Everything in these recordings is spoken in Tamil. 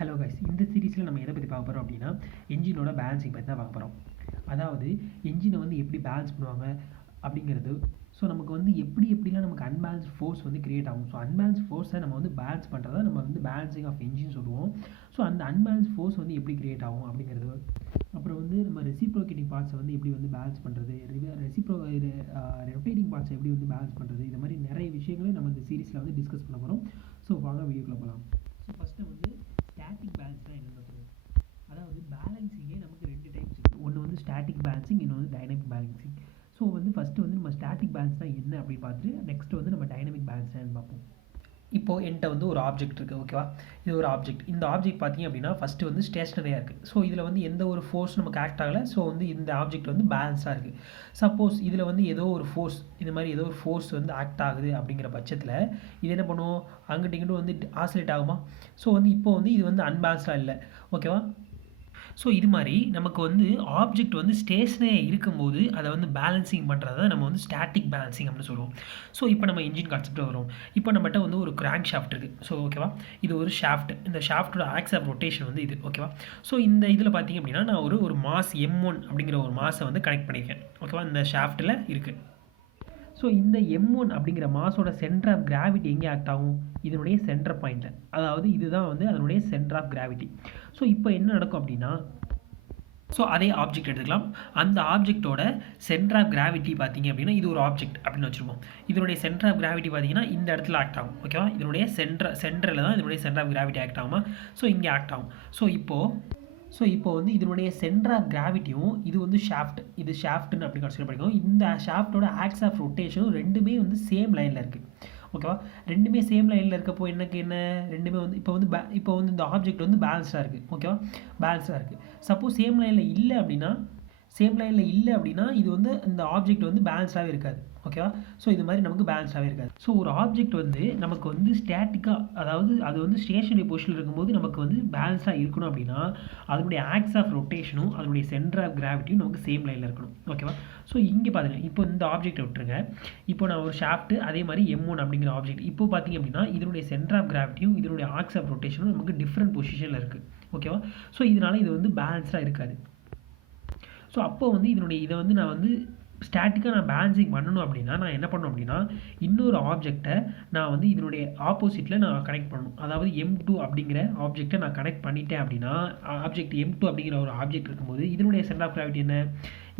ஹலோ கைஸ், இந்த சீரீஸில் நம்ம எதை பற்றி பார்க்க போகிறோம் அப்படின்னா என்ஜினோட பேலன்சிங் பற்றி தான் பார்க்க போகிறோம். அதாவது என்ஜினை வந்து எப்படி பேலன்ஸ் பண்ணுவாங்க அப்படிங்கிறது. ஸோ நமக்கு வந்து எப்படிலாம் நமக்கு அன்பேலன்ஸ் ஃபோர்ஸ் வந்து கிரியேட் ஆகும். ஸோ அன்பேலன்ஸ் ஃபோர்ஸை நம்ம வந்து பேலன்ஸ் பண்ணுறதா நம்ம வந்து பேலன்சிங் ஆஃப் என்ஜின் சொல்லுவோம். ஸோ அந்த அன்பேலன்ஸ் ஃபோர்ஸ் வந்து எப்படி கிரியேட் ஆகும் அப்படிங்கிறது. அப்புறம் வந்து நம்ம ரெசிப்ரோகேட்டிங் பார்ட்ஸை வந்து எப்படி வந்து பேலன்ஸ் பண்ணுறது, ரொட்டேட்டிங் பார்ட்ஸை எப்படி வந்து பேலன்ஸ் பண்ணுறது, இது மாதிரி நிறைய விஷயங்களை நம்ம இந்த சீரீஸில் வந்து டிஸ்கஸ் பண்ண போகிறோம். ஸோ வாங்க வீடியோக்குள்ள போகலாம். ஸோ ஃபஸ்ட்டு வந்து ஸ்டாட்டிக் பேலன்ஸ் தான் என்னென்னு பார்க்குறது. அதாவது பேலன்சிங்கே நமக்கு 2 டைப்ஸ் இருக்குது. ஒன்று வந்து ஸ்டாட்டிக் பேலன்சிங், இன்னொன்று வந்து டைனமிக் பேலன்சிங். ஸோ வந்து ஃபஸ்ட்டு வந்து நம்ம ஸ்டாட்டிக் பேலன்ஸ் தான் என்ன அப்படின்னு பார்த்துட்டு நெக்ஸ்ட்டு வந்து நம்ம டைனமிக் பேலன்ஸ் தான் பார்ப்போம். இப்போது என்கிட்ட வந்து ஒரு ஆப்ஜெக்ட் இருக்குது, ஓகேவா? இது ஒரு ஆப்ஜெக்ட். இந்த ஆப்ஜெக்ட் பார்த்திங்க அப்படின்னா ஃபஸ்ட்டு வந்து ஸ்டேஷ்னரியாக இருக்குது. ஸோ இதில் வந்து எந்த ஒரு ஃபோர்ஸ் நமக்கு ஆக்ட் ஆகலை. ஸோ வந்து இந்த ஆப்ஜெக்ட் வந்து பேலன்ஸாக இருக்குது. சப்போஸ் இதில் வந்து ஏதோ ஒரு ஃபோர்ஸ், இது மாதிரி ஏதோ ஒரு ஃபோர்ஸ் வந்து ஆக்ட் ஆகுது அப்படிங்கிற பட்சத்தில் இது என்ன பண்ணுவோம், அங்கிட்டு இங்கிட்டு வந்து ஆசிலேட் ஆகுமா? ஸோ வந்து இப்போ வந்து இது வந்து அன்பேலன்ஸ்டாக இல்லை, ஓகேவா? ஸோ இது மாதிரி நமக்கு வந்து ஆப்ஜெக்ட் வந்து ஸ்டேஷனே இருக்கும்போது அதை வந்து பேலன்சிங் பண்ணுறத நம்ம வந்து ஸ்டாட்டிக் பேலன்சிங் அப்படின்னு சொல்லுவோம். ஸோ இப்போ நம்ம இன்ஜின் கான்செப்ட் வரும். இப்போ நம்மகிட்ட வந்து ஒரு கிராங்க் ஷாஃப்ட் இருக்குது. ஸோ ஓகேவா, இது ஒரு ஷாஃப்ட். இந்த ஷாஃப்டோட ஆக்ஸ் ஆஃப் ரொட்டேஷன் வந்து இது, ஓகேவா? ஸோ இந்த இதில் பார்த்திங்க அப்படின்னா நான் ஒரு மாஸ் M1 அப்படிங்கிற ஒரு மாஸை வந்து கனெக்ட் பண்ணியிருக்கேன், ஓகேவா? இந்த ஷாஃப்ட்டில் இருக்குது. ஸோ இந்த M1 அப்படிங்கிற மாஸோட சென்டர் ஆஃப் கிராவிட்டி எங்கே ஆக்ட் ஆகும்? இதனுடைய சென்டர் பாயிண்டில். அதாவது இதுதான் வந்து அதனுடைய சென்டர் ஆஃப் கிராவிட்டி. ஸோ இப்போ என்ன நடக்கும் அப்படின்னா, ஸோ அதே ஆப்ஜெக்ட் எடுத்துக்கலாம். அந்த ஆப்ஜெக்டோட சென்டர் ஆஃப் கிராவிட்டி பார்த்திங்க அப்படின்னா இது ஒரு ஆப்ஜெக்ட் அப்படின்னு வச்சுருப்போம். இதனுடைய சென்டர் ஆஃப் கிராவிட்டி பார்த்திங்கன்னா இந்த இடத்துல ஆக்ட் ஆகும், ஓகேவா? இதனுடைய சென்டரில் தான் இதனுடைய சென்டர் ஆஃப் கிராவிட்டி ஆக்ட் ஆகுமா? ஸோ இங்கே ஆக்ட் ஆகும். ஸோ இப்போ வந்து இதனுடைய சென்டர் ஆஃப் கிராவிட்டியும் இது வந்து ஷாஃப்ட், இது ஷாஃப்ட்னு அப்படி கன்சிடர் பண்ணிக்கோங்க. இந்த ஷாஃப்டோட ஆக்ஸ் ஆஃப் ரொட்டேஷனும் ரெண்டுமே வந்து சேம் லைனில் இருக்குது, ஓகேவா? ரெண்டுமே சேம் லைனில் இருக்கப்போ என்ன ரெண்டுமே வந்து இப்போ வந்து இந்த ஆப்ஜெக்ட் வந்து பேலன்ஸ்டாக இருக்குது, ஓகேவா? பேலன்ஸாக இருக்குது. சப்போஸ் சேம் லைனில் இல்லை அப்படின்னா இது வந்து இந்த ஆப்ஜெக்ட் வந்து பேலன்ஸ்டாகவே இருக்காது, ஓகேவா? ஸோ இது மாதிரி நமக்கு பேலன்ஸ்டாகவே இருக்காது. ஸோ ஒரு ஆப்ஜெக்ட் வந்து நமக்கு வந்து ஸ்டாட்டிக்காக, அதாவது அது வந்து ஸ்டேஷனரி பொசிஷனில் இருக்கும்போது நமக்கு வந்து பேலன்ஸாக இருக்கணும் அப்படின்னா அதனுடைய ஆக்ஸ் ஆஃப் ரொட்டேஷனும் அதனுடைய சென்டர் ஆஃப் கிராவிட்டியும் நமக்கு சேம் லைனில் இருக்கணும், ஓகேவா? ஸோ இங்கே பாருங்கள், இப்போ இந்த ஆப்ஜெக்ட் விட்டுருங்க. இப்போ நான் ஒரு ஷாஃப்ட், அதே மாதிரி M1 அப்படிங்கிற ஆப்ஜெக்ட். இப்போ பார்த்திங்க அப்படின்னா இதனுடைய சென்டர் ஆஃப் கிராவிட்டியும் இதனுடைய ஆக்ஸ் ஆஃப் ரொட்டேஷனும் நமக்கு டிஃப்ரெண்ட் பொசிஷனில் இருக்குது, ஓகேவா? ஸோ இதனால் இது வந்து பேலன்ஸ்டாக இருக்காது. ஸோ அப்போ வந்து இதை வந்து நான் வந்து ஸ்டாட்டிக்காக நான் பேலன்சிங் பண்ணணும் அப்படின்னா நான் என்ன பண்ணணும் அப்படின்னா இன்னொரு ஆப்ஜெக்டை நான் வந்து இதனுடைய ஆப்போசிட்டில் நான் கனெக்ட் பண்ணணும். அதாவது M2 அப்படிங்கிற ஆப்ஜெக்டை நான் கனெக்ட் பண்ணிட்டேன் அப்படின்னா, ஆப்ஜெக்ட் M2 அப்படிங்கிற ஒரு ஆப்ஜெக்ட் இருக்கும்போது இதனுடைய சென்டர் ஆஃப் கிராவிட்டி என்ன?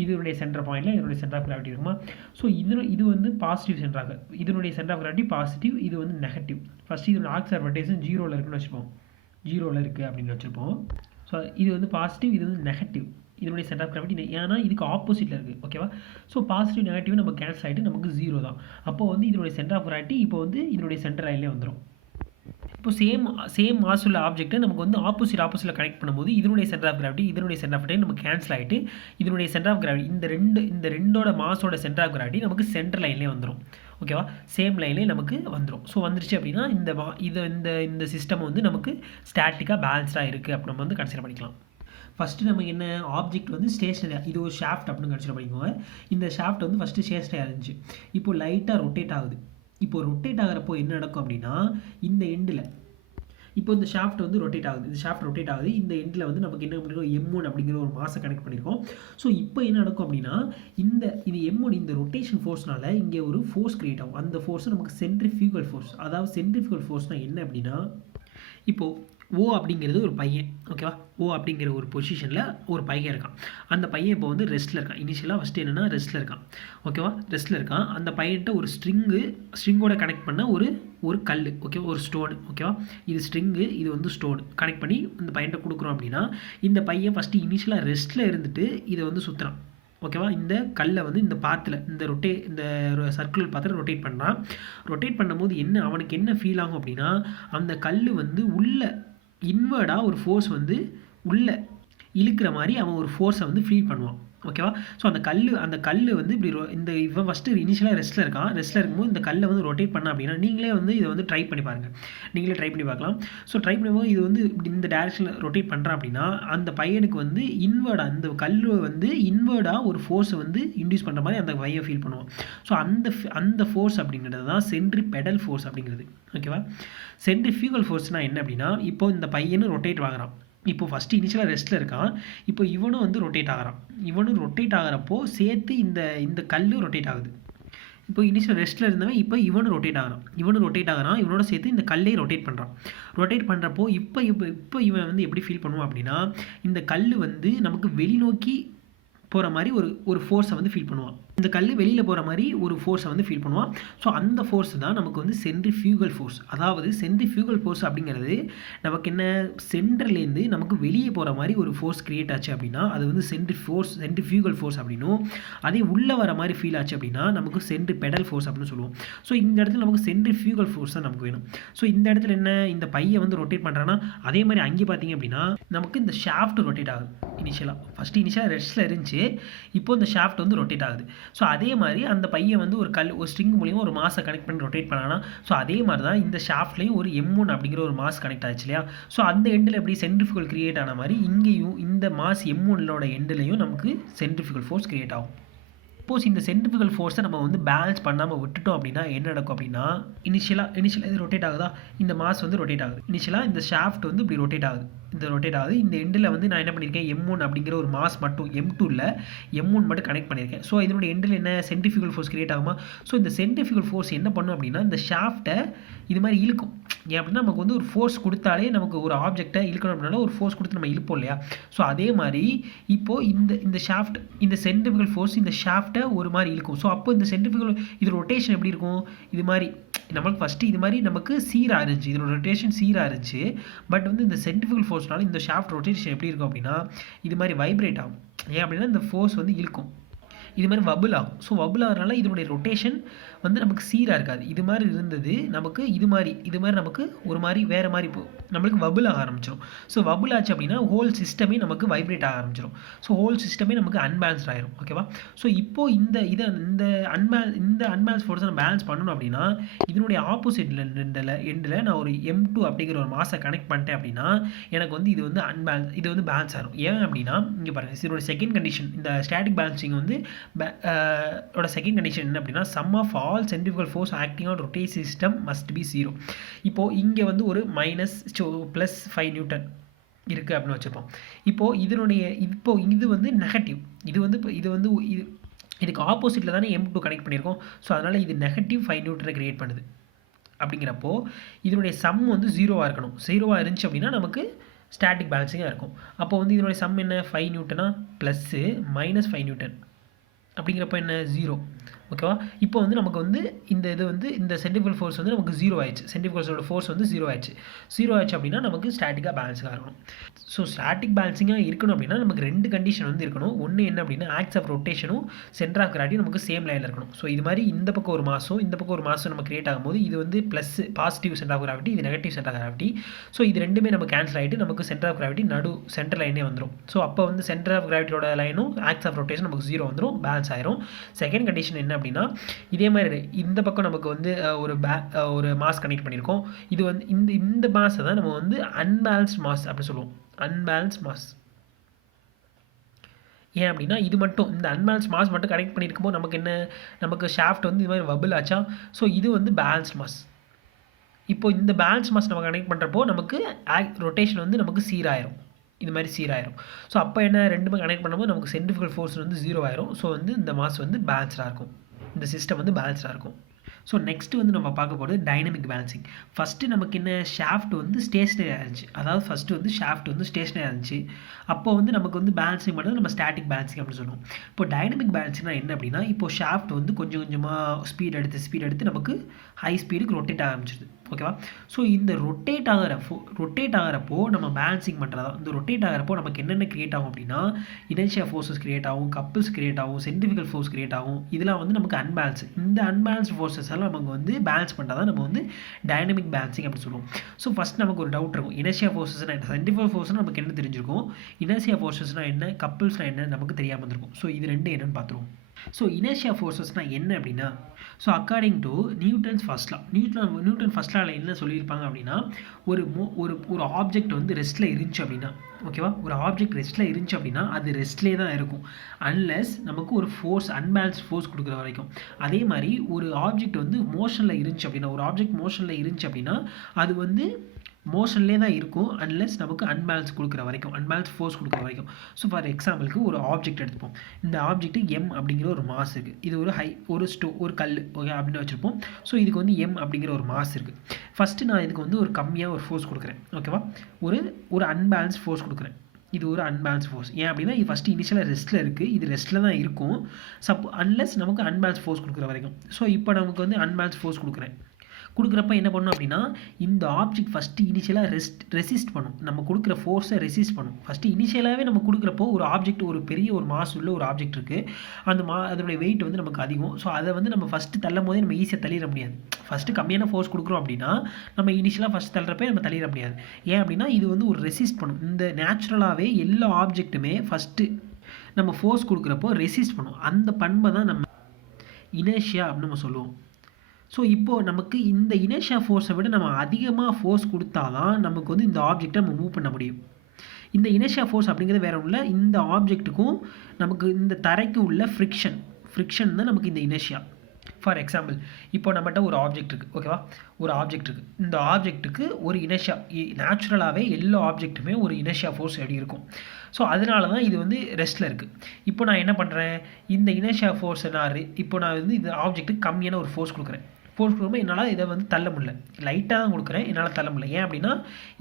இதனுடைய சென்டர் பாயிண்டில் இதனுடைய சென்டர் ஆஃப் கிராவிட்டி இருக்குமா? ஸோ இது வந்து பாசிட்டிவ் சென்டராக, இதனுடைய சென்டர் ஆஃப் கிராவிட்டி பாசிட்டிவ், இது வந்து நெகட்டிவ். ஃபஸ்ட்டு இதோட ஆக்ஸ் ஆஃப் ரொட்டேஷன் 0ல் இருக்குன்னு வச்சுப்போம், 0ல் இருக்குது அப்படின்னு வச்சுருப்போம். ஸோ இது வந்து பாசிட்டிவ், இது வந்து நெகட்டிவ். இதனுடைய சென்டர் ஆஃப் கிராவிட்டி ஏன்னா இதுக்கு ஆப்போசிட்டில் இருக்குது, ஓகேவா? ஸோ பாசிட்டிவ் நெகட்டிவ் நம்ம கேன்சல் ஆகிட்டு நமக்கு 0 தான். அப்போது வந்து இதனுடைய சென்டர் ஆஃப் கிராவிட்டி இப்போ வந்து இதனுடைய சென்டர் லைன்லேயே வந்துடும். இப்போ சேம் மாஸ் உள்ள ஆப்ஜெக்ட்டை நமக்கு வந்து ஆப்போசிட்டில் கனெக்ட் பண்ணும்போது இதனுடைய சென்டர் ஆஃப் கிராவிட்டி இதனுடைய சென்டர் ஆஃப் கிராவிட்டி நமக்கு கேன்சல் ஆகிட்டு இதனுடைய சென்டர் ஆஃப் கிராவிட்டி இந்த ரெண்டோட மாஸோட சென்டர் ஆஃப் கிராவிட்டி நமக்கு சென்டர் லைன்லேயே வந்துடும், ஓகேவா? சேம் லைன்லேயே நமக்கு வந்துடும். ஸோ வந்துருச்சு அப்படின்னா இந்த சிஸ்டம் வந்து நமக்கு ஸ்டாட்டிக்காக பேலன்ஸ்டாக இருக்குது அப்படி நம்ம வந்து கன்சிடர் பண்ணிக்கலாம். ஃபஸ்ட்டு நமக்கு என்ன, ஆப்ஜெக்ட் வந்து ஸ்டேஷனரியாக, இது ஒரு ஷாஃப்ட் அப்படின்னு கன்சிடர் பண்ணிக்கோங்க. இந்த ஷாஃப்ட் வந்து ஃபஸ்ட்டு ஸ்டேஷனரியாக இருந்துச்சு. இப்போ லைட்டாக ரொட்டேட் ஆகுது. இப்போ ரொட்டேட் ஆகிறப்போ என்ன நடக்கும் அப்படின்னா இந்த எண்டில் இப்போ இந்த ஷாஃப்ட் வந்து ரொட்டேட் ஆகுது. இந்த ஷாஃப்ட் ரொட்டேட் ஆகுது. இந்த எண்டில் வந்து நமக்கு என்ன பண்ணிருக்கோம், M1 அப்படிங்கிற ஒரு மாஸை கனெக்ட் பண்ணியிருக்கோம். ஸோ இப்போ என்ன நடக்கும் அப்படின்னா இது M1 இந்த ரொட்டேஷன் ஃபோர்ஸ்னால இங்கே ஒரு ஃபோர்ஸ் கிரியேட் ஆகும். அந்த ஃபோர்ஸ் நமக்கு சென்ட்ரிஃபியூகல் ஃபோர்ஸ். அதாவது சென்ட்ரிஃபியூகல் ஃபோர்ஸ்னால் என்ன அப்படின்னா, இப்போது O அப்படிங்கிறது ஒரு பையன், ஓகேவா? O அப்படிங்கிற ஒரு பொசிஷனில் ஒரு பையன் இருக்கான். அந்த பையன் இப்போ வந்து ரெஸ்ட்டில் இருக்கான். இனிஷியலாக ஃபஸ்ட்டு என்னென்னா ரெஸ்ட்டில் இருக்கான், ஓகேவா? ரெஸ்ட்டில் இருக்கான். அந்த பையன்கிட்ட ஒரு ஸ்ட்ரிங்கோட கனெக்ட் பண்ண ஒரு கல், ஓகேவா? ஒரு ஸ்டோன், ஓகேவா? இது ஸ்ட்ரிங்கு, இது வந்து ஸ்டோன் கனெக்ட் பண்ணி இந்த பையன்கிட்ட கொடுக்குறோம் அப்படின்னா இந்த பையன் ஃபஸ்ட்டு இனிஷியலாக ரெஸ்ட்டில் இருந்துட்டு இதை வந்து சுற்றுறான், ஓகேவா? இந்த கல்லை வந்து இந்த பாத்தில் இந்த சர்க்குலர் பாத்தில் ரொட்டேட் பண்ணுறான். ரொட்டேட் பண்ணும்போது அவனுக்கு என்ன ஃபீல் ஆகும் அப்படின்னா அந்த கல் வந்து உள்ள இன்வர்டாக ஒரு ஃபோர்ஸ் வந்து உள்ளே இழுக்கிற மாதிரி அவன் ஒரு ஃபோர்ஸை வந்து ஃபீல் பண்ணுவான், ஓகேவா? ஸோ அந்த கல் வந்து இப்படி இந்த இவன் ஃபஸ்ட்டு இனிஷியலாக ரெஸ்ட்டில் இருக்கான். ரெஸ்ட்டில் இருக்கும்போது இந்த கல்லை வந்து ரொட்டேட் பண்ண அப்படின்னா நீங்களே வந்து இதை வந்து ட்ரை பண்ணி பாருங்கள். நீங்களே ட்ரை பண்ணி பார்க்கலாம். ஸோ ட்ரை பண்ணும்போது இது வந்து இப்படி இந்த டேரக்ஷனில் ரொட்டேட் பண்ணுறான் அப்படின்னா அந்த பையனுக்கு வந்து இன்வேர்டாக அந்த கல் வந்து இன்வேர்டாக ஒரு ஃபோர்ஸை வந்து இன்டியூஸ் பண்ணுற மாதிரி அந்த பையன் ஃபீல் பண்ணுவான். ஸோ அந்த ஃபோர்ஸ் அப்படிங்கிறது தான் சென்ட்ரிபெடல் ஃபோர்ஸ் அப்படிங்கிறது. ஓகேவா? சென்ட்ரிஃபியூகல் ஃபோர்ஸ்னால் என்ன அப்படின்னா இப்போ இந்த பையனும் ரொட்டேட் ஆகுறான். இப்போ ஃபஸ்ட்டு இனிஷியலாக ரெஸ்ட்டில் இருக்கான். இப்போ இவனும் வந்து ரொட்டேட் ஆகிறான். இவனும் ரொட்டேட் ஆகிறப்போ சேர்த்து இந்த கல் ரொட்டேட் ஆகுது. இப்போ இனிஷியல் ரெஸ்ட்டில் இருந்தவன் இப்போ இவனும் ரொட்டேட் ஆகிறான். இவனோட சேர்த்து இந்த கல்லே ரொட்டேட் பண்ணுறான். ரொட்டேட் பண்ணுறப்போ இப்போ இவன் வந்து எப்படி ஃபீல் பண்ணுவான் அப்படின்னா இந்த கல் வந்து நமக்கு வெளிநோக்கி போகிற மாதிரி ஒரு ஃபோர்ஸை வந்து ஃபீல் பண்ணுவான். இந்த கல் வெளியில் போகிற மாதிரி ஒரு ஃபோர்ஸை வந்து ஃபீல் பண்ணுவான். ஸோ அந்த ஃபோர்ஸ் தான் நமக்கு வந்து சென்ட்ரிஃபியூகல் ஃபோர்ஸ். அதாவது சென்ட்ரிஃபியூகல் ஃபோர்ஸ் அப்படிங்கிறது நமக்கு என்ன சென்டர்லேருந்து நமக்கு வெளியே போகிற மாதிரி ஒரு ஃபோர்ஸ் கிரியேட் ஆச்சு அப்படின்னா அது வந்து சென்ட்ரிஃபியூகல் ஃபோர்ஸ் அப்படின்னும், அதே உள்ளே வர மாதிரி ஃபீல் ஆச்சு அப்படின்னா நமக்கு சென்ட்ரிபெடல் ஃபோர்ஸ் அப்படின்னு சொல்லுவோம். ஸோ இந்த இடத்துல நமக்கு சென்ட்ரிஃபியூகல் ஃபோர்ஸ் தான் நமக்கு வேணும். ஸோ இந்த இடத்துல என்ன இந்த பையை வந்து ரொட்டேட் பண்ணுறான்னா அதே மாதிரி அங்கே பார்த்தீங்க அப்படின்னா நமக்கு இந்த ஷாஃப்ட் ரொட்டேட் ஆகுது. இனிஷியலாக ரெஸ்ட்டில் இருந்துச்சு. இப்போ இந்த ஷாஃப்ட் வந்து ரொட்டேட் ஆகுது. ஸோ அதே மாதிரி அந்த பையன் வந்து ஒரு ஸ்ட்ரிங் மூலியமாக ஒரு மாஸை கனெக்ட் பண்ணி ரொட்டேட் பண்ணானா ஸோ அதே மாதிரி தான் இந்த ஷாஃப்ட்லேயும் ஒரு M1 அப்படிங்கிற ஒரு மாஸ் கனெக்ட் ஆச்சு இல்லையா? ஸோ அந்த எண்டில் எப்படி சென்ட்ரிஃபியூகல் கிரியேட் ஆன மாதிரி இங்கேயும் இந்த மாஸ் M1ஓட எண்டுலையும் நமக்கு சென்ட்ரிஃபியூகல் ஃபோர்ஸ் கிரியேட் ஆகும். சப்போஸ் இந்த சென்ட்ரிஃபியூகல் ஃபோர்ஸை நம்ம வந்து பேலன்ஸ் பண்ணாமல் விட்டுட்டோம் அப்படின்னா என்ன நடக்கும் அப்படின்னா இனிஷியலாக இது ரொட்டேட் ஆகுதா, இந்த மாஸ் வந்து ரொட்டேட் ஆகுது. இனிஷியலாக இந்த ஷாஃப்ட் வந்து இப்படி ரொட்டேட் ஆகுது. இந்த எண்டில் வந்து நான் என்ன பண்ணியிருக்கேன் M1 அப்படிங்கிற ஒரு மாஸ் மட்டும் M2ல M1 மட்டும் கனெக்ட் பண்ணியிருக்கேன். ஸோ இதனோட எண்டில் என்ன சென்ட்ரிஃபியூகல் ஃபோர்ஸ் கிரியேட் ஆகுமா? ஸோ இந்த சென்ட்ரிஃபியூகல் ஃபோர்ஸ் என்ன பண்ணும் அப்படின்னா இந்த ஷாஃப்ட்டை இது மாதிரி இழுக்கும். ஏன் அப்படின்னா நமக்கு வந்து ஒரு ஃபோர்ஸ் கொடுத்தாலே நமக்கு ஒரு ஆப்ஜெக்டை இழுக்கணும் அப்படின்னால ஒரு ஃபோர்ஸ் கொடுத்து நம்ம இழுப்போம் இல்லையா? ஸோ அதே மாதிரி இப்போது இந்த ஷாஃப்ட் இந்த சென்ட்ரிஃபியூகல் ஃபோர்ஸ் இந்த ஷாஃப்ட்டை ஒரு மாதிரி இழுக்கும். ஸோ அப்போ இந்த சென்ட்ரிஃபியூகல் இது ரொட்டேஷன் எப்படி இருக்கும்? இது மாதிரி நம்மளுக்கு ஃபஸ்ட்டு இது மாதிரி நமக்கு சீராக இருந்துச்சு. இதோட ரொட்டேஷன் சீராக இருந்துச்சு. பட் வந்து இந்த சென்ட்ரிஃபியூகல் ஃபோர்ஸ்னால இந்த ஷாஃப்ட் ரொட்டேஷன் எப்படி இருக்கும் அப்படின்னா இது மாதிரி வைப்ரேட் ஆகும். ஏன் அப்படின்னா இந்த ஃபோர்ஸ் வந்து இழுக்கும். இது மாதிரி வபுல் ஆகும். ஸோ வபுல் ஆகிறதுனால இதனுடைய ரொட்டேஷன் வந்து நமக்கு சீராக இருக்காது. இது மாதிரி இருந்தது நமக்கு இது மாதிரி நமக்கு ஒரு மாதிரி வேறு மாதிரி நம்மளுக்கு வபுல் ஆக ஆரம்பிச்சிடும். ஸோ வபுல் ஆச்சு அப்படின்னா ஹோல் சிஸ்டமே நமக்கு வைப்ரேட் ஆக ஆரம்பிச்சிடும். ஸோ ஹோல் சிஸ்டமே நமக்கு அன்பேலன்ஸ்ட் ஆயிரும். ஓகேவா? ஸோ இப்போது இந்த அன்பேலன்ஸ் ஃபோர்ஸை நான் பேலன்ஸ் பண்ணணும் அப்படின்னா இதனுடைய ஆப்போசிட் எண்டில் நான் ஒரு M2 அப்படிங்கிற ஒரு மாஸை கனெக்ட் பண்ணிட்டேன் அப்படின்னா எனக்கு வந்து இது வந்து பேலன்ஸ் ஆகும். ஏன் அப்படின்னா இங்கே பாருங்கள் இதோட செகண்ட் கண்டிஷன் இந்த ஸ்டாட்டிக் பேலன்சிங் வந்து செகண்ட் கண்டிஷன் என்ன அப்படின்னா sum of all centrifugal force acting on rotate system must be 0. இப்போது இங்கே வந்து ஒரு +5 நியூட்டன் இருக்குது அப்படின்னு வச்சுருப்போம். இப்போது இது வந்து நெகட்டிவ். இதுக்கு ஆப்போசிட்டில் தானே M2 கனெக்ட் பண்ணியிருக்கோம். ஸோ அதனால் இது -5 நியூட்டனை கிரியேட் பண்ணுது. அப்படிங்கிறப்போ இதனுடைய சம் வந்து 0வாக இருக்கணும். 0வாக இருந்துச்சு அப்படின்னா நமக்கு ஸ்டாட்டிக் பேலன்சிங்காக இருக்கும். அப்போ வந்து இதனுடைய சம் என்ன 5 நியூட்டனா ப்ளஸ்ஸு -5 நியூட்டன் அப்படிங்கிறப்ப என்ன 0. ஓகேவா? இப்போ வந்து நமக்கு வந்து இந்த சென்ட்ரிஃபியூகல் ஃபோர்ஸ் வந்து நமக்கு 0 ஆயிடுச்சு. சென்ட்ரிஃபியூகல் ஃபோர்ஸ் வந்து 0 ஆயிடுச்சு அப்படின்னா நமக்கு ஸ்டாட்டிக்காக பேலன்ஸாக இருக்கணும். ஸோ ஸ்டாட்டிக் பேலன்சிங்காக இருக்கணும் அப்படின்னா நமக்கு 2 கண்டிஷன் வந்து இருக்கணும். ஒன்று என்ன அப்படின்னா ஆக்ஸ் ஆஃப் ரொட்டேஷனும் சென்டர் ஆஃப் கிராவிட்டியும் நமக்கு சேம் லைனில் இருக்கணும். ஸோ இது மாதிரி இந்த பக்கம் ஒரு மாசம் நம்ம கிரியேட் ஆகும்போது இது வந்து plus positive centre of gravity, இது negative centre of gravity. So இது ரெண்டுமே நம்ம கேன்சல் ஆகிட்டு நமக்கு சென்டர் ஆஃப் கிராவிட்டி சென்டர் லைனே வந்துடும். ஸோ அப்போ வந்து சென்டர் ஆஃப் கிராவிட்டியோட லைனும் ஆக்ஸ் ஆஃப் ரொட்டேஷன் நமக்கு 0 வந்துடும், பேலன்ஸ் ஆயிரும். செகண்ட் கண்டிஷன் என்ன அப்படின்னா இதே மாதிரி இந்த பக்கம் நமக்கு வந்து ஒரு மாஸ் கனெக்ட் பண்ணியிருக்கோம். இது வந்து இந்த மாஸை தான் நம்ம வந்து அன்பேலன்ஸ்ட் மாஸ் அப்படின்னு சொல்லுவோம். Unbalanced mass. ஏன் அப்படின்னா இது மட்டும் இந்த அன்பேலன்ஸ் மாஸ் மட்டும் கனெக்ட் பண்ணியிருக்கும்போது நமக்கு ஷாஃப்ட் வந்து இது மாதிரி வபுல் ஆச்சா. ஸோ இது வந்து பேலன்ஸ் மாஸ். இப்போ இந்த பேலன்ஸ் மாஸ் நம்ம கனெக்ட் பண்ணுறப்போ நமக்கு ரொட்டேஷன் வந்து நமக்கு சீராயிரும். இது மாதிரி சீராயிரும். ஸோ அப்போ என்ன ரெண்டுமே கனெக்ட் பண்ணும்போது நமக்கு சென்ட்ரிஃபியூகல் ஃபோர்ஸ் வந்து 0 ஆயிரும். ஸோ வந்து இந்த மாஸ் வந்து பேலன்ஸ்டாக இருக்கும். இந்த சிஸ்டம் வந்து பேலன்ஸ்டாக இருக்கும். ஸோ நெக்ஸ்ட் வந்து நம்ம பார்க்க போகிறது டைனமிக் பேலன்சிங். ஃபஸ்ட்டு நமக்கு என்ன ஷாஃப்ட் வந்து ஸ்டேஷ்னரியாக இருந்துச்சு. அதாவது ஃபஸ்ட்டு வந்து ஷாஃப்ட் வந்து ஸ்டேஷ்னரியாக இருந்துச்சு. அப்போ வந்து நமக்கு வந்து பேலன்சிங் பண்ணுறது நம்ம ஸ்டாட்டிக் பேலன்சிங் அப்படின்னு சொல்லுவோம். இப்போ டைனமிக் பேலன்சிங்னா என்ன அப்படின்னா இப்போ ஷாஃப்ட் வந்து கொஞ்சம் கொஞ்சமாக ஸ்பீட் எடுத்து நமக்கு ஹை ஸ்பீடுக்கு ரொட்டேட் ஆரம்பிச்சிடுது. ஓகேவா? ஸோ இந்த ரொட்டேட் ஆகிறப்போ நம்ம பேலன்சிங் பண்ணுறதா. இந்த ரொட்டேட் ஆகிறப்போ நமக்கு என்னென்ன கிரியேட் ஆகும் அப்படின்னா, இனர்ஷியா ஃபோர்ஸஸ் கிரியேட் ஆகும், கப்புள்ஸ் கிரியேட் ஆகும், சென்ட்ரிஃபிகல் ஃபோர்ஸ் கிரியேட் ஆகும். இதெல்லாம் வந்து நமக்கு அன்பேலன்ஸ். இந்த அன்பேலன்ஸ் ஃபோர்ஸஸ் எல்லாம் நமக்கு வந்து பேலன்ஸ் பண்ணால் தான் நம்ம வந்து டைனமிக் பேலன்சிங் அப்படின்னு சொல்லுவோம். ஸோ ஃபஸ்ட் நமக்கு ஒரு டவுட் இருக்கும். இனர்ஷியா ஃபோர்ஸஸ்னா என்ன, சென்ட்ரிஃபிகல் ஃபோர்ஸ்னால் நமக்கு என்ன தெரிஞ்சிருக்கும், இனர்ஷியா ஃபோர்ஸஸ்னால் என்ன, கப்புள்ஸ்னால் என்ன நமக்கு தெரியாமல் இருந்திருக்கும். ஸோ இது ரெண்டு என்னன்னு பார்த்துருவோம். ஸோ இனர்ஷியா ஃபோர்ஸஸ்னால் என்ன அப்படின்னா, so according to Newton's first law, Newton first லாவில் என்ன சொல்லியிருப்பாங்க அப்படின்னா, ஒரு ஆப்ஜெக்ட் வந்து ரெஸ்ட்டில் இருந்துச்சு அப்படின்னா, ஓகேவா, ஒரு ஆப்ஜெக்ட் ரெஸ்ட்டில் இருந்துச்சு அப்படின்னா அது ரெஸ்ட்லேயே தான் இருக்கும் அன்லெஸ் நமக்கு ஒரு ஃபோர்ஸ் அன்பேலன்ஸ் ஃபோர்ஸ் கொடுக்குற வரைக்கும். அதே மாதிரி ஒரு ஆப்ஜெக்ட் வந்து மோஷனில் இருந்துச்சு அப்படின்னா, ஒரு ஆப்ஜெக்ட் மோஷனில் இருந்துச்சு அப்படின்னா அது வந்து மோஷன்லேயே தான் இருக்கும் அன்லெஸ் நமக்கு அன்பேலன்ஸ் கொடுக்குற வரைக்கும், அன்பேலன்ஸ் ஃபோர்ஸ் கொடுக்குற வரைக்கும். ஸோ ஃபார் எக்ஸாம்பிளுக்கு ஒரு ஆப்ஜெக்ட் எடுத்துப்போம். இந்த ஆப்ஜெக்ட் எம் அப்படிங்கிற ஒரு மாஸ் இருக்குது. இது ஒரு கல் ஓகே அப்படின்னு வச்சுருப்போம். ஸோ இதுக்கு வந்து எம் அப்படிங்கிற ஒரு மாஸ் இருக்குது. ஃபஸ்ட்டு நான் இதுக்கு வந்து ஒரு கம்மியாக ஒரு ஃபோர்ஸ் கொடுக்குறேன். ஓகேவா, ஒரு அன்பேலன்ஸ் ஃபோர்ஸ் கொடுக்குறேன். இது ஒரு அன்பேலன்ஸ் ஃபோர்ஸ். ஏன் அப்படின்னா இது ஃபஸ்ட்டு இனிஷியலாக ரெஸ்ட்டில் இருக்குது, இது ரெஸ்ட்டில் தான் இருக்கும் அன்லெஸ் நமக்கு அன்பேலன்ஸ் ஃபோர்ஸ் கொடுக்குற வரைக்கும். ஸோ இப்போ நமக்கு வந்து அன்பேலன்ஸ் ஃபோர்ஸ் கொடுக்குறப்ப என்ன பண்ணும் அப்படின்னா, இந்த ஆப்ஜெக்ட் ஃபஸ்ட்டு இனிஷியலாக ரெசிஸ்ட் பண்ணும். நம்ம கொடுக்குற ஃபோர்ஸை ரெசிஸ்ட் பண்ணும். ஃபஸ்ட்டு இனிஷியலாகவே நம்ம கொடுக்குறப்போ ஒரு ஆப்ஜெக்ட், ஒரு பெரிய ஒரு மாஸ் உள்ள ஒரு ஆப்ஜெக்ட் இருக்குது, அதோடைய வெயிட் வந்து நமக்கு அதிகம். ஸோ அதை வந்து நம்ம ஃபஸ்ட்டு தள்ளும் போதே நம்ம ஈஸியாக தள்ளிட முடியாது. ஃபஸ்ட்டு கம்மியான ஃபோர்ஸ் கொடுக்குறோம் அப்படின்னா நம்ம இனிஷியலாக ஃபஸ்ட் தள்ளுறப்பே நம்ம தள்ளிட முடியாது. ஏன் அப்படின்னா இது வந்து ஒரு ரெசிஸ்ட் பண்ணும். இந்த நேச்சுரலாகவே எல்லா ஆப்ஜெக்ட்டுமே ஃபஸ்ட்டு நம்ம ஃபோர்ஸ் கொடுக்குறப்போ ரெசிஸ்ட் பண்ணும். அந்த பண்பை தான் நம்ம இனர்ஷியா அப்படின்னு நம்ம சொல்லுவோம். ஸோ இப்போது நமக்கு இந்த இனர்ஷியா ஃபோர்ஸை விட நம்ம அதிகமாக ஃபோர்ஸ் கொடுத்தா தான் நமக்கு வந்து இந்த ஆப்ஜெக்டை நம்ம மூவ் பண்ண முடியும். இந்த இனர்ஷியா ஃபோர்ஸ் அப்படிங்கிறது வேற ஒன்றும் இல்லை, இந்த ஆப்ஜெக்ட்டுக்கும் நமக்கு இந்த தரைக்கும் உள்ள ஃப்ரிக்ஷன் தான் நமக்கு இந்த இனர்ஷியா. ஃபார் எக்ஸாம்பிள் இப்போ நம்மகிட்ட ஒரு ஆப்ஜெக்ட் இருக்குது. ஓகேவா, ஒரு ஆப்ஜெக்ட் இருக்குது. இந்த ஆப்ஜெக்ட்டுக்கு ஒரு இனர்ஷியா, நேச்சுரலாகவே எல்லா ஆப்ஜெக்ட்டுமே ஒரு இனர்ஷியா ஃபோர்ஸ் எப்படி இருக்கும். ஸோ அதனால தான் இது வந்து ரெஸ்ட்டில் இருக்குது. இப்போ நான் என்ன பண்ணுறேன், இந்த இனர்ஷியா ஃபோர்ஸை இப்போ நான் வந்து இந்த ஆப்ஜெக்ட்டுக்கு கம்மியான ஒரு ஃபோர்ஸ் கொடுக்குறேன். ஃபோர்ஸ் கொடுக்கும்போது என்னால் இதை வந்து தள்ள முடியல, லைட்டாக தான் கொடுக்குறேன், என்னால் தள்ள முடியல. ஏன் அப்படின்னா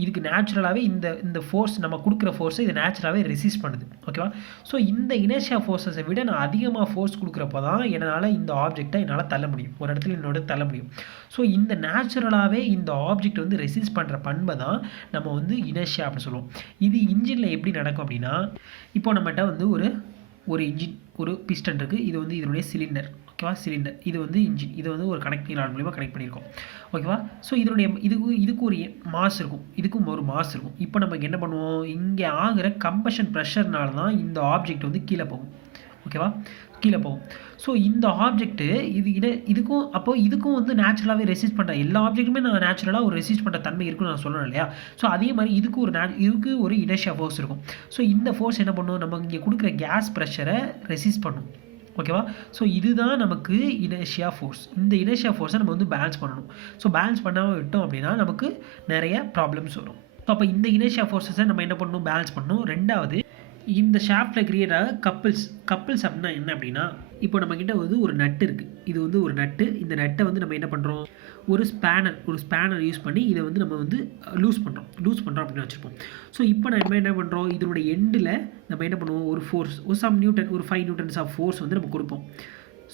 இதுக்கு நேச்சுரலாகவே இந்த ஃபோர்ஸ், நம்ம கொடுக்குற ஃபோர்ஸை இது நேச்சுரலாகவே ரெசிஸ்ட் பண்ணுது. ஓகேவா, ஸோ இந்த இனர்ஷியா ஃபோர்ஸஸை விட நான் அதிகமாக ஃபோர்ஸ் கொடுக்குறப்ப தான் என்னால் இந்த ஆப்ஜெக்டை என்னால் தள்ள முடியும், ஒரு இடத்துல என்னோட தள்ள முடியும். ஸோ இந்த நேச்சுரலாகவே இந்த ஆப்ஜெக்ட் வந்து ரெசிஸ்ட் பண்ணுற பண்பை தான் நம்ம வந்து இனர்ஷியா அப்படின்னு சொல்லுவோம். இது இன்ஜினில் எப்படி நடக்கும் அப்படின்னா, இப்போ நம்மகிட்ட வந்து ஒரு இன்ஜின், ஒரு பிஸ்டன் இருக்குது. இது வந்து இதனுடைய சிலிண்டர். ஓகேவா, சிலிண்டர். இது வந்து இன்ஜின். இது வந்து ஒரு கனெக்டிங் ராட் மூலிமா கனெக்ட் பண்ணியிருக்கோம். ஓகேவா, ஸோ இதுக்கு ஒரு மாஸ் இருக்கும், இதுக்கும் ஒரு மாஸ் இருக்கும். இப்போ நமக்கு என்ன பண்ணுவோம், இங்கே ஆகிற கம்பஷன் ப்ரெஷர்னால தான் இந்த ஆப்ஜெக்ட் வந்து கீழே போகும். ஓகேவா, கீழே போகும். ஸோ இந்த ஆப்ஜெக்ட்டு இதுக்கும் வந்து நேச்சுரலாகவே ரெசிஸ்ட் பண்ணுற, எல்லா ஆப்ஜெக்ட்டுமே நான் நேச்சுரலாக ஒரு ரெசிஸ்ட் பண்ணுற தன்மை இருக்குன்னு நான் சொல்லணும் இல்லையா. ஸோ அதே மாதிரி இதுக்கு ஒரு இனர்ஷியா ஃபோர்ஸ் இருக்கும். ஸோ இந்த ஃபோர்ஸ் என்ன பண்ணும், நம்ம இங்கே கொடுக்குற கேஸ் ப்ரெஷரை ரெசிஸ்ட் பண்ணும். ஓகேவா, ஸோ இதுதான் நமக்கு இனர்ஷியா ஃபோர்ஸ். இந்த இனர்ஷியா ஃபோர்ஸை நம்ம வந்து பேலன்ஸ் பண்ணணும். ஸோ பேலன்ஸ் பண்ணாமல் விட்டோம் அப்படின்னா நமக்கு நிறைய ப்ராப்ளம்ஸ் வரும். ஸோ அப்போ இந்த இனர்ஷியா ஃபோர்ஸஸை நம்ம என்ன பண்ணணும், பேலன்ஸ் பண்ணணும். ரெண்டாவது, இந்த ஷாஃப்ட்டில் கிரியேட் ஆக கப்பிள்ஸ் அப்படின்னா என்ன அப்படின்னா, இப்போ நம்மக்கிட்ட வந்து ஒரு நட்டு இருக்குது. இது வந்து ஒரு நட்டு. இந்த நட்டை வந்து நம்ம என்ன பண்ணுறோம், ஒரு ஸ்பேனர் யூஸ் பண்ணி இதை வந்து நம்ம வந்து லூஸ் பண்ணுறோம் அப்படின்னு வச்சுருப்போம். ஸோ இப்போ நம்ம என்ன பண்ணுறோம், இதனுடைய எண்டில் நம்ம என்ன பண்ணுவோம், ஒரு ஃபோர்ஸ், ஒரு 5 நியூட்டன்ஸ் ஆஃப் ஃபோர்ஸ் வந்து நம்ம கொடுப்போம்.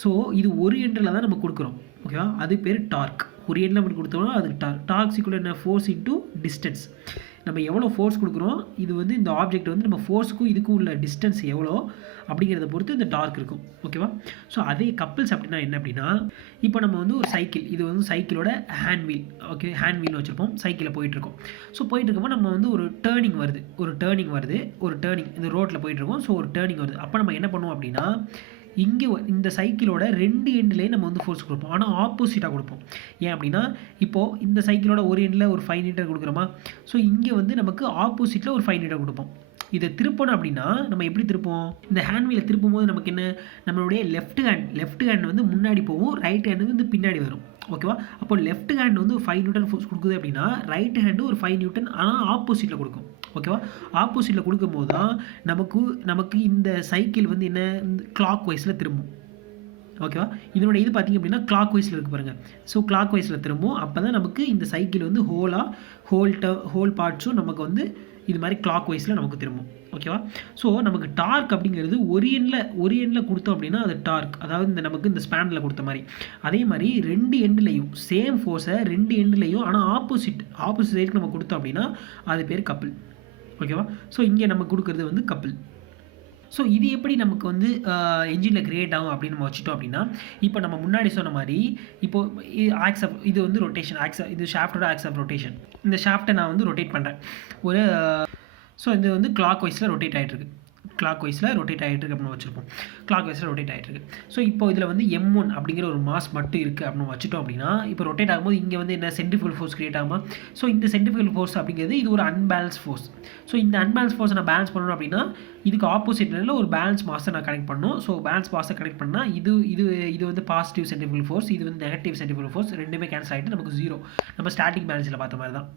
ஸோ இது ஒரு எண்டில் தான் நம்ம கொடுக்குறோம். ஓகேவா, அது பேர் டார்க். ஒரு எண்டில் நம்ம கொடுத்தோம்னா அது டார்க் ஈக்குவல் என்ன, ஃபோர்ஸ் இன்டூ டிஸ்டன்ஸ். நம்ம எவ்வளோ ஃபோர்ஸ் கொடுக்குறோம், இது வந்து இந்த ஆப்ஜெக்ட் வந்து நம்ம ஃபோர்ஸுக்கும் இதுக்கும் உள்ள டிஸ்டன்ஸ் எவ்வளோ அப்படிங்கிறத பொறுத்து இந்த டார்க் இருக்கும். ஓகேவா, ஸோ அதே கப்பிள்ஸ் அப்படின்னா என்ன அப்படின்னா, இப்போ நம்ம வந்து ஒரு சைக்கிள், இது வந்து சைக்கிளோட ஹேண்ட் வீல் வச்சுருப்போம், சைக்கிளில் போயிட்டுருக்கோம். ஸோ போயிட்டுருக்கப்போ நம்ம வந்து ஒரு டேர்னிங் வருது, இந்த ரோட்டில் போயிட்டுருக்கோம். ஸோ ஒரு டேர்னிங் வருது. அப்போ நம்ம என்ன பண்ணுவோம் அப்படின்னா, இங்கே இந்த சைக்கிளோட 2 எண்ட்லேயே நம்ம வந்து ஃபோர்ஸ் கொடுப்போம், ஆனால் ஆப்போசிட்டாக கொடுப்போம். ஏன் அப்படின்னா இப்போது இந்த சைக்கிளோட ஒரு எண்டில் ஒரு 5 நியூட்டன் கொடுக்குறோமா, ஸோ இங்கே வந்து நமக்கு ஆப்போசிட்டில் ஒரு 5 நியூட்டன் கொடுப்போம். இதை திருப்பணும் அப்படின்னா நம்ம எப்படி திருப்போம், இந்த ஹேண்ட் வீலை திருப்பும் போது நமக்கு என்ன, நம்மளுடைய லெஃப்ட் ஹேண்ட் வந்து முன்னாடி போகும், ரைட் ஹேண்டு வந்து பின்னாடி வரும். ஓகேவா, அப்போ லெஃப்ட் ஹேண்ட் வந்து ஒரு 5 நியூட்டன் ஃபோர்ஸ் கொடுக்குது அப்படின்னா ரைட் ஹேண்டு ஒரு 5 நியூட்டன் ஆனால் ஆப்போசிட்டில் கொடுக்கும். ஓகேவா, ஆப்போசிட்டில் கொடுக்கும்போது தான் நமக்கு இந்த சைக்கிள் வந்து என்ன, கிளாக் வைஸில் திரும்பும். ஓகேவா, இதனோட இது பார்த்திங்க அப்படின்னா கிளாக் வைஸில் இருக்குது பாருங்கள். ஸோ கிளாக் வைஸில் திரும்பும். அப்போ தான் நமக்கு இந்த சைக்கிள் வந்து ஹோல் பார்ட்ஸும் நமக்கு வந்து இது மாதிரி கிளாக் வைஸில் நமக்கு திரும்பும். ஓகேவா? ஸோ நமக்கு டார்க் அப்படிங்கிறது ஒரு எண்ணில் கொடுத்தோம் அப்படின்னா அது டார்க், அதாவது நமக்கு இந்த ஸ்பேனில் கொடுத்த மாதிரி. அதே மாதிரி 2 எண்ட்லையும் சேம் ஃபோர்ஸை 2 எண்ட்லையும் ஆனால் ஆப்போசிட் சைடுக்கு நம்ம கொடுத்தோம் அப்படின்னா அது பேர் கப்பிள். ஓகேவா? ஸோ இங்கே நம்ம கொடுக்குறது வந்து கப்பிள். ஸோ இது எப்படி நமக்கு வந்து என்ஜினில் கிரியேட் ஆகும் அப்படின்னு நம்ம வச்சுட்டோம் அப்படின்னா, இப்போ நம்ம முன்னாடி சொன்ன மாதிரி இப்போது இது வந்து ரொட்டேஷன் இது ஷாஃப்டோட ஆக்ஸ் ஆஃப் ரொட்டேஷன். இந்த ஷாஃப்ட்டை நான் வந்து ரொட்டேட் பண்ணுறேன். ஸோ இது வந்து கிளாக் வைஸில் ரொட்டேட் ஆகிட்டுருக்கு. அப்படின்னு வச்சுருப்போம். கிளாக் வைஸில் ரொட்டேட் ஆகிட்டுருக்கு. ஸோ இப்போ இதில் வந்து M1 அப்படிங்கிற ஒரு மாஸ் மட்டும் இருக்குது அப்படின்னு வச்சுட்டோம் அப்படின்னா, இப்போ ரொட்டேட் ஆகும்போது இங்கே வந்து என்ன சென்ட்ரிஃபியூகல் ஃபோர்ஸ் கிரியேட் ஆகுமா? ஸோ இந்த சென்ட்ரிஃபியூகல் ஃபோர்ஸ் அப்படிங்கிறது இது ஒரு அன்பேலன்ஸ் ஃபோர்ஸ். ஸோ இந்த அன்பேலன்ஸ் ஃபோர்ஸை நான் பேலன்ஸ் பண்ணணும் அப்படின்னா இதுக்கு ஆப்போசிட்டில் ஒரு பேலன்ஸ் மாஸை நான் கனெக்ட் பண்ணணும். ஸோ பேலன்ஸ் மாஸை கனெக்ட் பண்ணால் இது வந்து பாசிட்டிவ் சென்ட்ரிஃபியூகல் ஃபோர்ஸ், இது வந்து நெகட்டிவ் சென்ட்ரிஃபியூகல் ஃபோர்ஸ், ரெண்டுமே கேன்சல் ஆகிட்டு நமக்கு 0. நம்ம ஸ்டாட்டிக் பேலன்ஸில் பார்த்த மாதிரி தான்.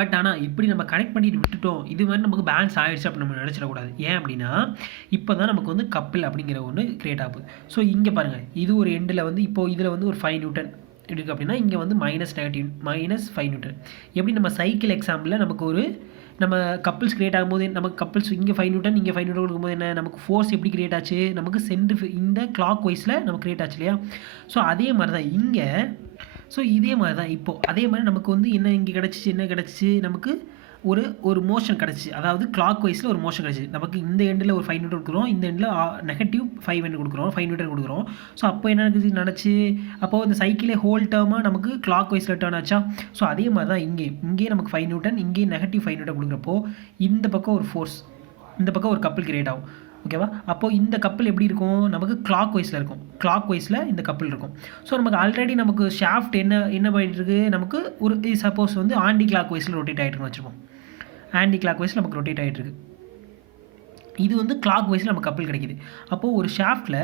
பட் ஆனால் இப்படி நம்ம கனெக்ட் பண்ணிட்டு விட்டுட்டோம், இது மாதிரி நமக்கு பேலன்ஸ் ஆகிடுச்சு அப்படின்னு நம்ம நினச்சிடக்கூடாது. ஏன் அப்படின்னா இப்போ தான் நமக்கு வந்து கப்பிள் அப்படிங்கிற ஒன்று கிரியேட் ஆகுது. ஸோ இங்கே பாருங்கள், இது ஒரு எண்டில் வந்து இப்போது இதில் வந்து ஒரு 5 நியூட்டன் இருக்குது அப்படின்னா இங்கே வந்து -5 நியூட்டன். எப்படி நம்ம சைக்கிள் எக்ஸாம்பிளில் நமக்கு நம்ம கப்பிள்ஸ் கிரியேட் ஆகும்போது நமக்கு கப்பிள்ஸ் இங்கே 5 நியூட்டன் இங்கே 5 நியூட்டன் கொடுக்கும்போது என்ன நமக்கு ஃபோர்ஸ் எப்படி கிரியேட் ஆச்சு? நமக்கு இந்த கிளாக் வைஸில் நமக்கு கிரியேட் ஆச்சு இல்லையா? ஸோ அதே மாதிரி தான் இங்கே. ஸோ இதே மாதிரி தான் இப்போது அதே மாதிரி நமக்கு வந்து இங்கே கிடச்சிச்சு நமக்கு ஒரு மோஷன் கிடச்சி, அதாவது கிளாக் வைஸில் ஒரு மோஷன் கிடச்சி. நமக்கு இந்த எண்டில் ஒரு 5 நியூட்டன் கொடுக்குறோம், இந்த எண்டில் -5 நியூட்டன் கொடுக்குறோம். ஸோ அப்போ என்ன நடந்துச்சு? அப்போது இந்த சைக்கிளே ஹோல் டேர்மாக நமக்கு கிளாக் வைஸில் டேர்ன் ஆச்சா? ஸோ அதே மாதிரி தான் இங்கே நமக்கு 5 நியூட்டன், இங்கே -5 நியூட்டன் கொடுக்குறப்போ இந்த பக்கம் ஒரு ஃபோர்ஸ், இந்த பக்கம் ஒரு கப்பிள் கிரியேட் ஆகும். ஓகேவா? அப்போது இந்த கப்பிள் எப்படி இருக்கும்? நமக்கு கிளாக் வைஸில் இருக்கும். கிளாக் வைஸில் இந்த கப்பிள் இருக்கும். ஸோ நமக்கு ஆல்ரெடி நமக்கு ஷாஃப்ட் என்ன பண்ணிட்டு இருக்கு? நமக்கு சப்போஸ் வந்து ஆன்டி கிளாக் வைஸில் ரொட்டேட் ஆகிட்டுருன்னு வச்சுப்போம். ஆன்டி கிளாக் வைஸில் நமக்கு ரொட்டேட் ஆகிட்டுருக்கு. இது வந்து கிளாக் வைஸில் நமக்கு கப்பிள் கிடைக்கிது. அப்போது ஒரு ஷாஃப்ட்டில்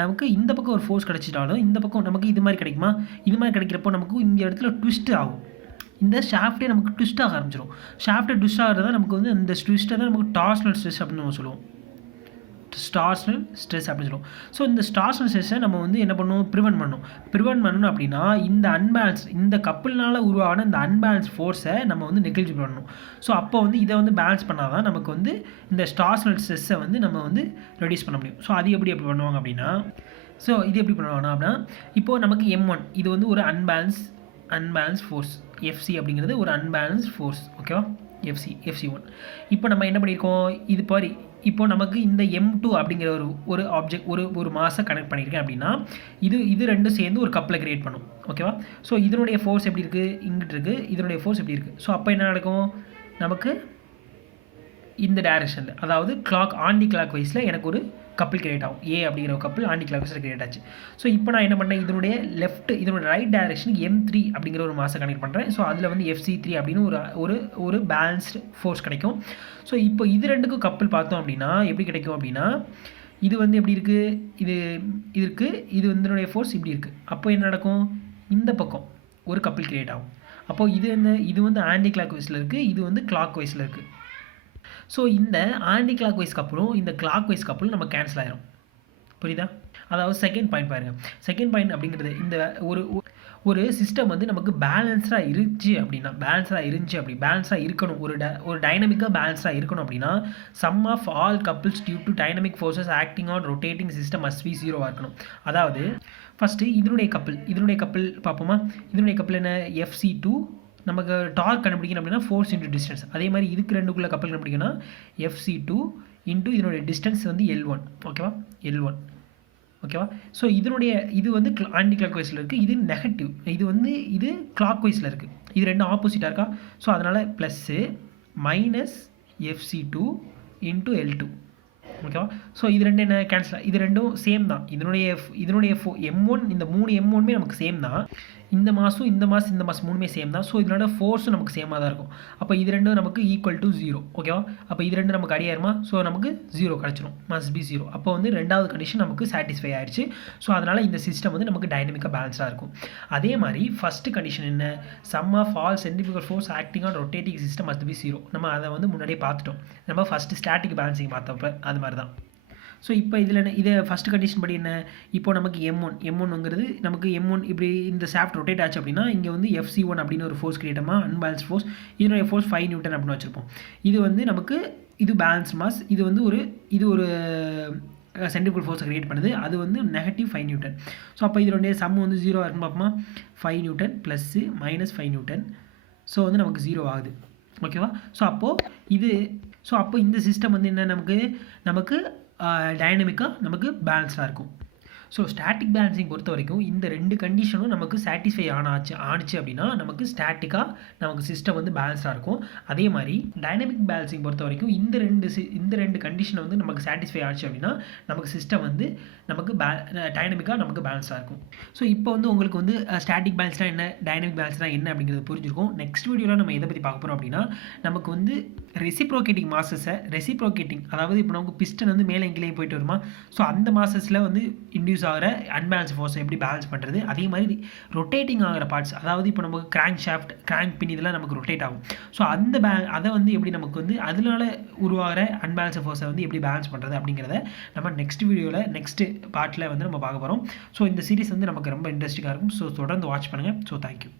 நமக்கு இந்த பக்கம் ஒரு ஃபோர்ஸ் கிடச்சிட்டாலும் இந்த பக்கம் நமக்கு இது மாதிரி கிடைக்குமா? இது மாதிரி கிடைக்கிறப்போ நமக்கு இந்த இடத்துல ட்விஸ்ட் ஆகும். இந்த ஷாஃப்ட்டே நமக்கு ட்விஸ்ட் ஆக ஆரம்பிச்சிடும். ஷாஃப்ட்டை ட்விஸ்ட் ஆகிறதா நமக்கு வந்து இந்த ட்விஸ்ட்டை தான் நமக்கு டார்ஷனல் ஸ்ட்ரெஸ் அப்படின்னு நம்ம சொல்லுவோம். டார்ஷனல் ஸ்ட்ரெஸ் அப்படின்னு சொல்லுவோம். ஸோ இந்த டார்ஷனல் ஸ்ட்ரெஸ்ஸை நம்ம வந்து என்ன பண்ணணும்? ப்ரிவென்ட் பண்ணணும் அப்படின்னா இந்த கப்பிள்னால் உருவான இந்த அன்பேலன்ஸ் ஃபோர்ஸை நம்ம வந்து நெக்லிஜிபிள் பண்ணணும். ஸோ அப்போ வந்து இதை வந்து பேலன்ஸ் பண்ணால் தான் நமக்கு வந்து இந்த டார்ஷனல் ஸ்ட்ரெஸ்ஸை வந்து நம்ம வந்து ரெடியூஸ் பண்ண முடியும். ஸோ அது எப்படி பண்ணுவாங்க அப்படின்னா, இப்போது நமக்கு M1 இது வந்து ஒரு அன்பேலன்ஸ் ஃபோர்ஸ். FC அப்படிங்கிறது ஒரு அன்பேலன்ஸ் ஃபோர்ஸ். ஓகேவா? FC1. இப்போ நம்ம என்ன பண்ணியிருக்கோம்? இது பாரு, இப்போ நமக்கு இந்த M2 அப்படிங்கிற ஒரு ஆப்ஜெக்ட் ஒரு மாஸை கனெக்ட் பண்ணியிருக்கேன் அப்படின்னா இது ரெண்டும் சேர்ந்து ஒரு கப்பில் கிரியேட் பண்ணும். ஓகேவா? ஸோ இதனுடைய ஃபோர்ஸ் எப்படி இருக்குது? இங்கிட்டு இருக்குது. இதனுடைய ஃபோர்ஸ் எப்படி இருக்குது? ஸோ அப்போ என்ன நடக்கும்? நமக்கு இந்த டைரக்ஷனில், அதாவது ஆன்டி கிளாக் வைஸில் எனக்கு ஒரு கப்பிள் கிரியேட் ஆகும். A அப்படிங்கிற ஒரு கப்பிள் ஆன்டி கிளாக் வைஸில் கிரியேட் ஆச்சு. ஸோ இப்போ நான் என்ன பண்ணேன்? இதனுடைய ரைட் டைரக்ஷனுக்கு M3 அப்படிங்கிற ஒரு மாஸை கனெக்ட் பண்ணுறேன். ஸோ அதில் வந்து FC3 அப்படின்னு ஒரு பேலன்ஸ்டு ஃபோர்ஸ் கிடைக்கும். ஸோ இப்போ இது ரெண்டுக்கும் கப்பிள் பார்த்தோம் அப்படின்னா எப்படி கிடைக்கும் அப்படின்னா, இது வந்து எப்படி இருக்குது? இது இருக்குது. இது வந்து ஃபோர்ஸ் இப்படி இருக்குது. அப்போ என்ன நடக்கும்? இந்த பக்கம் ஒரு கப்பிள் கிரியேட் ஆகும். அப்போது இது வந்து ஆன்டி கிளாக் வைஸில் இருக்குது, இது வந்து கிளாக் வைஸில் இருக்குது. ஸோ இந்த ஆன்டி கிளாக் வைஸ் கப்பிளும் இந்த கிளாக் வைஸ் கப்பிளும் நம்ம கேன்சல் ஆகிடும். புரியுதா? அதாவது செகண்ட் பாயிண்ட் பாருங்கள். செகண்ட் பாயிண்ட் அப்படிங்கிறது இந்த ஒரு சிஸ்டம் வந்து நமக்கு பேலன்ஸ்டாக இருக்கணும், ஒரு டைனமிக்காக பேலன்ஸ்டாக இருக்கணும் அப்படின்னா sum of all couples due to dynamic forces acting on rotating system must be 0 இருக்கணும். அதாவது ஃபஸ்ட்டு இதனுடைய கப்பிள் பார்ப்போமா? இதனுடைய கப்பிள் என்ன? FC2. நமக்கு டார்க் கண்டுபிடிக்கணும் அப்படின்னா ஃபோர்ஸ் இன்ட்டு டிஸ்டன்ஸ். அதே மாதிரி இதுக்கு ரெண்டுக்குள்ள கப்பல் கண்டுபிடிக்கணும்னா FC2 இன்ட்டு இதனுடைய டிஸ்டன்ஸ் வந்து L1. ஓகேவா? L1. ஓகேவா? ஸோ இது வந்து ஆன்டி கிளாக் வைஸில் இருக்குது, இது நெகட்டிவ். இது கிளாக் வைஸில் இருக்குது. இது ரெண்டும் ஆப்போசிட்டாக இருக்கா? ஸோ அதனால் ப்ளஸ்ஸு -FC2 இன்ட்டு L2. ஓகேவா? ஸோ இது ரெண்டு என்ன கேன்சல்? இது ரெண்டும் சேம் தான். இதனுடைய M1 இந்த 3 M1மே நமக்கு சேம் தான். இந்த மாஸ் மூணுமே சேம் தான். ஸோ இதனோட ஃபோர்ஸும் நமக்கு சேமாக தான் இருக்கும். அப்போ இது ரெண்டும் நமக்கு ஈக்குவல் டு 0. ஓகேவா? அப்போ இது ரெண்டும் நமக்கு அடியாயிருமா? ஸோ நமக்கு 0 கிடச்சிரும். Must be 0. அப்போ வந்து ரெண்டாவது கண்டிஷன் நமக்கு சாட்டிஸ்ஃபை ஆயிடுச்சு. ஸோ அதனால் இந்த சிஸ்டம் வந்து நமக்கு டைனமிக்காக பேலன்ஸாக இருக்கும். அதே மாதிரி ஃபஸ்ட்டு கண்டிஷன் என்ன? Sum of all centrifugal force acting on rotating system must be 0. நம்ம அதை வந்து முன்னாடியே பார்த்துட்டோம். நம்ம ஃபஸ்ட்டு ஸ்டாட்டிக் பேலன்சிங் பார்த்தப்ப அது மாதிரி தான். ஸோ இப்போ இதை ஃபஸ்ட்டு கண்டிஷன் படி என்ன? இப்போ நமக்கு M1ங்கிறது நமக்கு M1 இப்படி இந்த ஷாஃப்ட் ரொட்டேட் ஆச்சு அப்படின்னா இங்கே வந்து FC1 அப்படின்னு ஒரு ஃபோர்ஸ் கிரியேட்டமாக அன்பேலன்ஸ் ஃபோர்ஸ். இதனுடைய ஃபோர்ஸ் 5 நியூட்டன் அப்படின்னு வச்சுருப்போம். இது வந்து நமக்கு இது பேலன்ஸ் மாஸ், இது ஒரு சென்ட்ரிஃபியூகல் ஃபோர்ஸை கிரியேட் பண்ணுது, அது வந்து -5 நியூட்டன். ஸோ அப்போ இதனுடைய சம் வந்து 0 இருக்குன்னு பார்ப்போமா, 5 நியூட்டன் ப்ளஸ்ஸு -5 நியூட்டன். ஸோ வந்து நமக்கு 0 ஆகுது. ஓகேவா? ஸோ அப்போ இந்த சிஸ்டம் வந்து என்ன, நமக்கு டைனமிக்காக நமக்கு பேலன்ஸ்டாக இருக்கும். ஸோ ஸ்டாட்டிக் பேலன்சிங் பொறுத்த வரைக்கும் இந்த 2 கண்டிஷனும் நமக்கு சாட்டிஸ்ஃபை ஆணுச்சு அப்படின்னா நமக்கு ஸ்டாட்டிக்காக நமக்கு சிஸ்டம் வந்து பேலன்ஸ்டாக இருக்கும். அதே மாதிரி டைனமிக் பேலன்சிங் பொறுத்த வரைக்கும் இந்த ரெண்டு கண்டிஷனை வந்து நமக்கு சாட்டிஸ்ஃபை ஆச்சு அப்படின்னா நமக்கு சிஸ்டம் வந்து நமக்கு டைனமிக்காக நமக்கு பேலன்ஸாக இருக்கும். ஸோ இப்போ வந்து உங்களுக்கு வந்து ஸ்டாட்டிக் பேலன்ஸ்னால் என்ன, டைனமிக் பேலன்ஸ்னால் என்ன அப்படிங்கிறது புரிஞ்சிருக்கும். நெக்ஸ்ட் வீடியோவில் நம்ம எதை பற்றி பார்க்க போகிறோம் அப்படின்னா, நமக்கு வந்து ரெசிப்ரோகேட்டிங் மாசஸை அதாவது இப்போ நமக்கு பிஸ்டன் வந்து மேலே கீழே போயிட்டு வருமா, ஸோ அந்த மாசஸில் வந்து இன்டியூஸ் ஆகிற அன்பேலன்ஸ் ஃபோர்ஸை எப்படி பேலன்ஸ் பண்ணுறது, அதே மாதிரி ரொட்டேட்டிங் ஆகிற பார்ட்ஸ், அதாவது இப்போ நமக்கு கிராங்க் ஷாஃப்ட், கிராங்க் பின் இதெல்லாம் நமக்கு ரொட்டேட் ஆகும். ஸோ அதை வந்து எப்படி நமக்கு வந்து அதனால உருவாகிற அன்பேலன்ஸ் ஃபோர்ஸை வந்து எப்படி பேலன்ஸ் பண்ணுறது அப்படிங்கிறத நம்ம நெக்ஸ்ட் வீடியோவில் நெக்ஸ்ட் பார்ட்டில் வந்து நம்ம பார்க்க போகிறோம். ஸோ இந்த சீரிஸ் வந்து நமக்கு ரொம்ப இன்ட்ரெஸ்டிங்காக இருக்கும். ஸோ தொடர்ந்து வாட்ச் பண்ணுங்கள். So thank you.